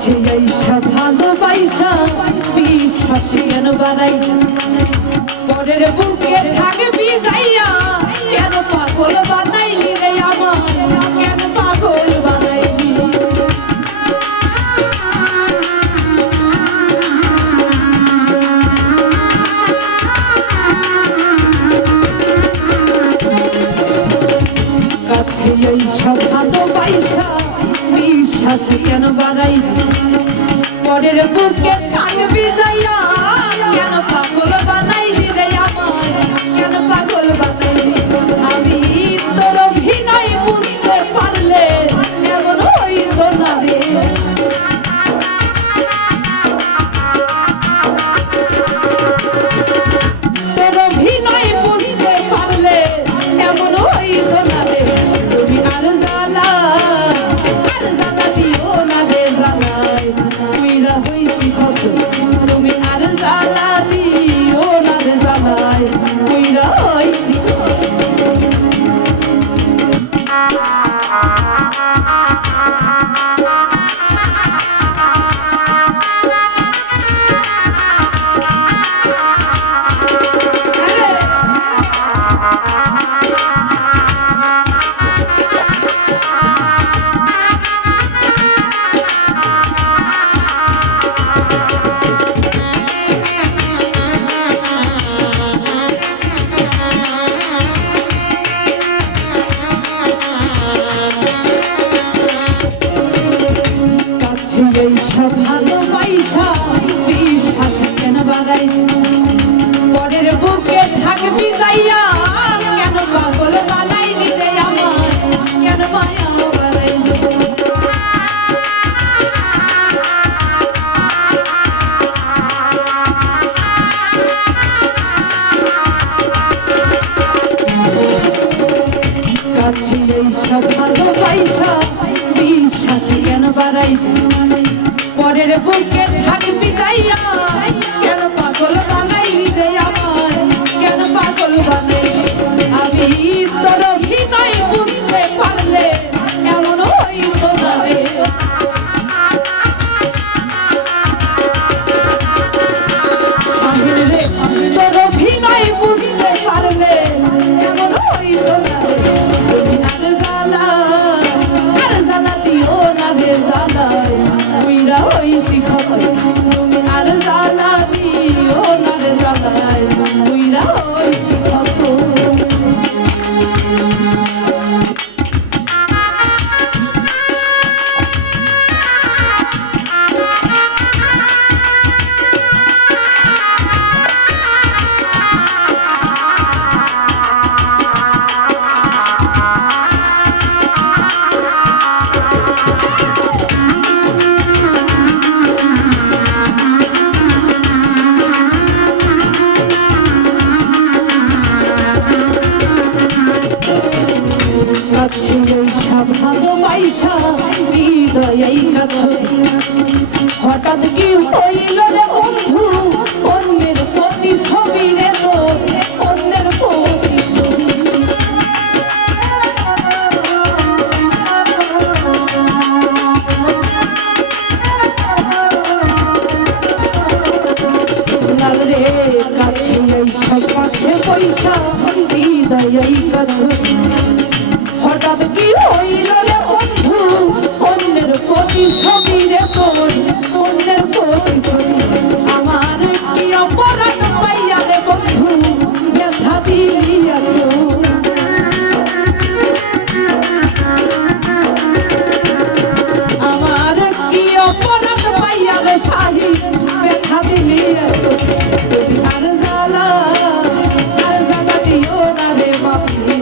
কাছে আইসা ভালোবাসা বিশ্বাস কেন বাড়াই পরের বুকে থাকবি যাইয়া কেন পাগল বানাইলি রে আমার কেন পাগল বানাইলি কাছে আইসা ভালোবাসা বিশ্বাস কেন বাড়াই পরের বুকে থাকবি যাইয়া কেন পাগল বানাইলি রে আমার কেন পাগল বানাইলি আমি তোর অভিনয় বুঝতে পারলে এমন হইতো না রে তোর অভিনয় বুঝতে পারলে এমন হইতো না রে তুমি আর জ্বালা দিও না রে জ্বালায় তুইরা হইছি কত তুমি আর জ্বালা দিও না রে জ্বালায় তুইরা হইছি ভালোবাসা বিশ্বাস কেন বাড়াই পরের বুকে থাকবি যাইয়া কেন পাগল বানাইলি রে আমার কেন মায়া বানাইলি কাছে এইসব ভালোবাসা বিশ্বাস কেন বাড়াই পরের বুকে থাকবি যাইয়া কেন পাগল বানাইলি রে আমার কেন পাগল বানাইলি আমি তোর অভিনয় বুঝতে পারলে এমন হইতো না রে সাহিল রে তোর অভিনয় বুঝতে পারলে এমন হইতো না রে তুমি আর জ্বালা দিও না রে জ্বালায় তুইরা হইছি কত তুমি আর জ্বালা দিও না রে জ্বালায় তুইরা হইছি কত ভালোবাসা হৃদয় কাছে হঠাৎ কি হইল রে বন্ধু অন্যের প্রতি ছবি রে তো অন্যের প্রতি ছবি লাল রে কাছে এইসব পাশে পয়সা হৃদয় কাছে হঠাৎ কি হইল রে বন্ধু অন্যের প্রতি ছবি রে তোর অন্যের প্রতি ছবি আমার কি অপরাধ পাইয়া রে বন্ধু ব্যথা দিলিয়া আমার কি অপরাধ পাইয়া রে শাহী ব্যথা দিলিয়া তুমি আর জ্বালা দিও না রে বাপি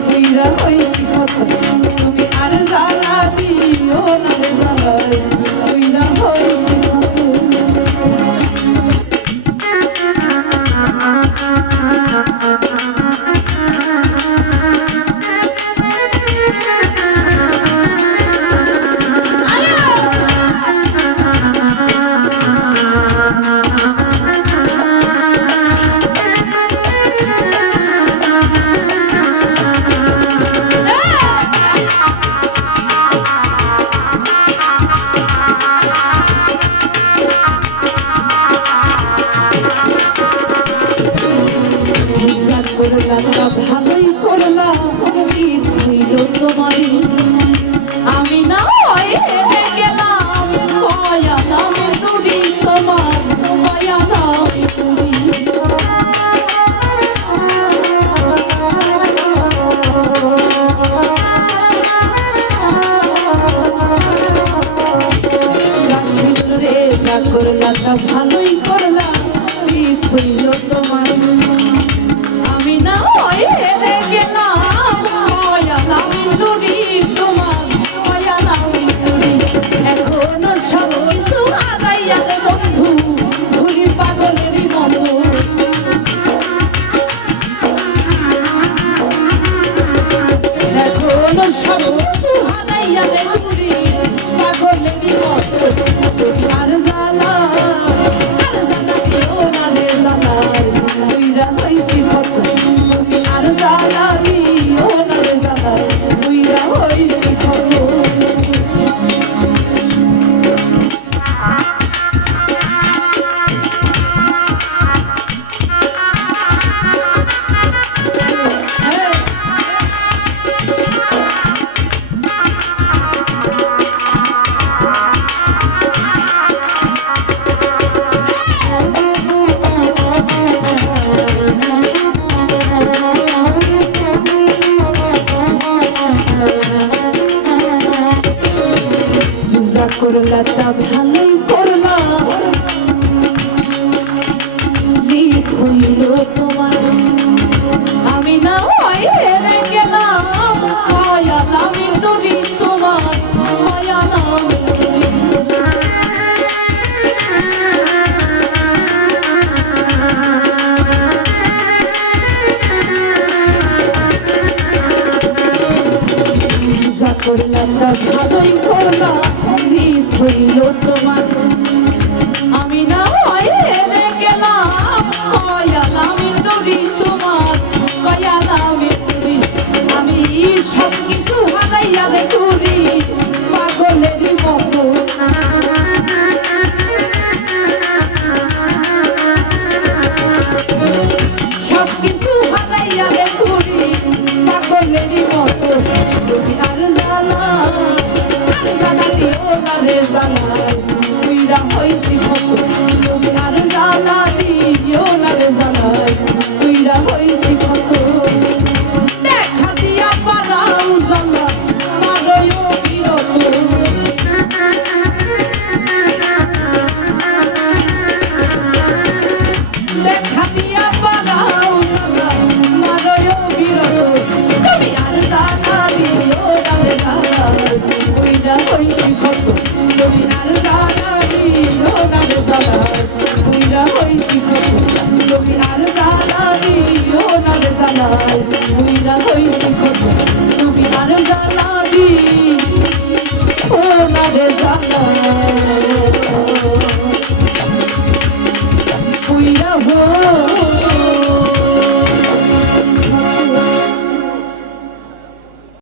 তুইরা হইছি কত তুমি আর জ্বালা দিও না রে জ্বালা যা করলা তা ভালোই করলা শীত হইল তোমার আমি না হয় হেরে গেলাম মায়ালাম নুরি তোমার মায়ালাম নুরি এখনো সব কিছু হারাইয়া রে বন্ধু ঘুরি পাগলেরই মতো এখনো সব কিছু হারাইয়া রে ঘুরি পাগলেরই মতো আর জ্বালা দিও না রে জ্বালা উইরা হইছি কত আর জ্বালা দিও না রে জ্বালা উইরা হইছি কত করলা তা ভালোই করলা